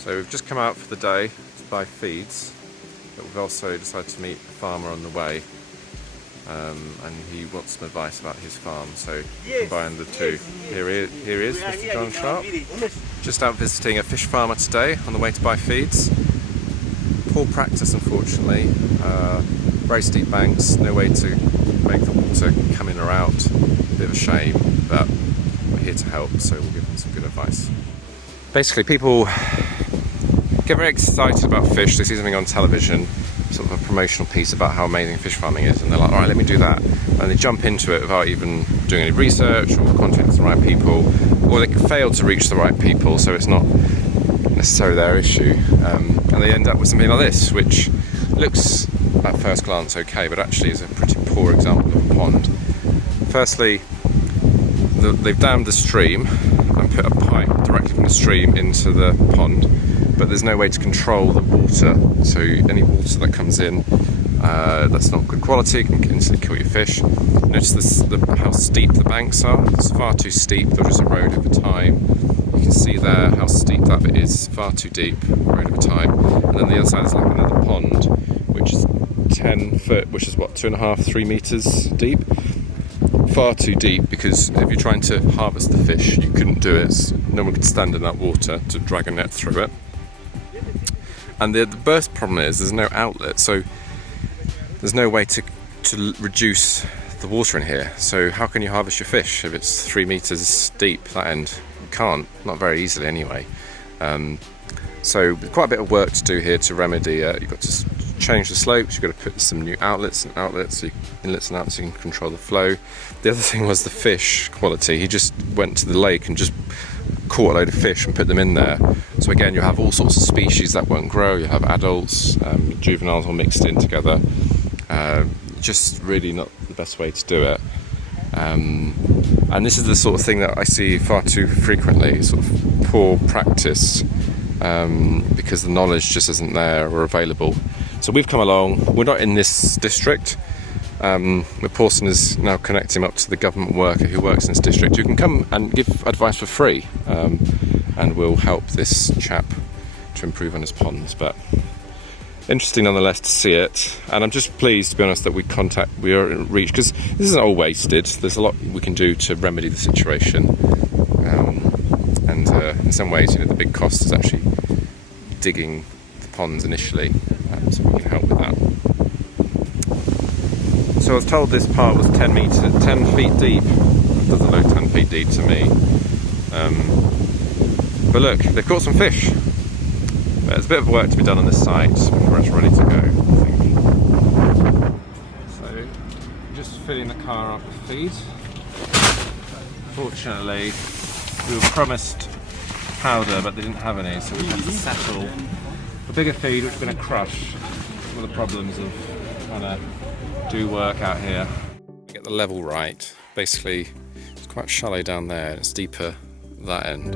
So we've just come out for the day to buy feeds, but we've also decided to meet a farmer on the way, and he wants some advice about his farm, so combine the two. Here he is, Mr. John Sharp, just out visiting a fish farmer today on the way to buy feeds. Poor practice, unfortunately. Very steep banks, no way to make the water come in or out. Bit of a shame, but we're here to help, so we'll give them some good advice. Basically, people get very excited about fish. They see something on television, sort of a promotional piece about how amazing fish farming is, and they're like, all right, let me do that. And they jump into it without even doing any research or contacting the right people, or they fail to reach the right people, so it's not necessarily their issue. And they end up with something like this, which looks at first glance okay, but actually is a pretty poor example of a pond. Firstly, they've dammed the stream and put a pipe directly from the stream into the pond, but there's no way to control the water, so any water that comes in that's not good quality can instantly kill your fish. Notice how steep the banks are. It's far too steep, they'll just erode over time. You can see there how steep that bit is, far too deep, erode over time. And then the other side is like another pond, which is 10 foot, which is what, 2.5, 3 meters deep. Far too deep, because if you're trying to harvest the fish, you couldn't do it. No one could stand in that water to drag a net through it. And the first problem is there's no outlet, so there's no way to reduce the water in here. So how can you harvest your fish if it's 3 meters deep, that end? You can't, not very easily anyway. So quite a bit of work to do here to remedy it. You've got to change the slopes, you've got to put some new inlets and outlets so you can control the flow. The other thing was the fish quality. He just went to the lake and just caught a load of fish and put them in there. So again, you have all sorts of species that won't grow. You have adults, juveniles all mixed in together. Just really not the best way to do it. And this is the sort of thing that I see far too frequently, sort of poor practice, because the knowledge just isn't there or available. So we've come along. We're not in this district. Pauson is now connecting up to the government worker who works in this district, who can come and give advice for free, and will help this chap to improve on his ponds. But interesting nonetheless to see it, and I'm just pleased, to be honest, that we are in reach, because this isn't all wasted. There's a lot we can do to remedy the situation, and in some ways, the big cost is actually digging the ponds initially, so we can help with that. So I was told this part was 10 feet deep. It doesn't look 10 feet deep to me. But look, they've caught some fish. There's a bit of work to be done on this site before it's ready to go, I think. So, just filling the car up with feed. Fortunately, we were promised powder, but they didn't have any, so we had to settle for bigger feed, which we're going to crush. Some of the problems of trying to do work out here. Get the level right. Basically, it's quite shallow down there, and it's deeper that end.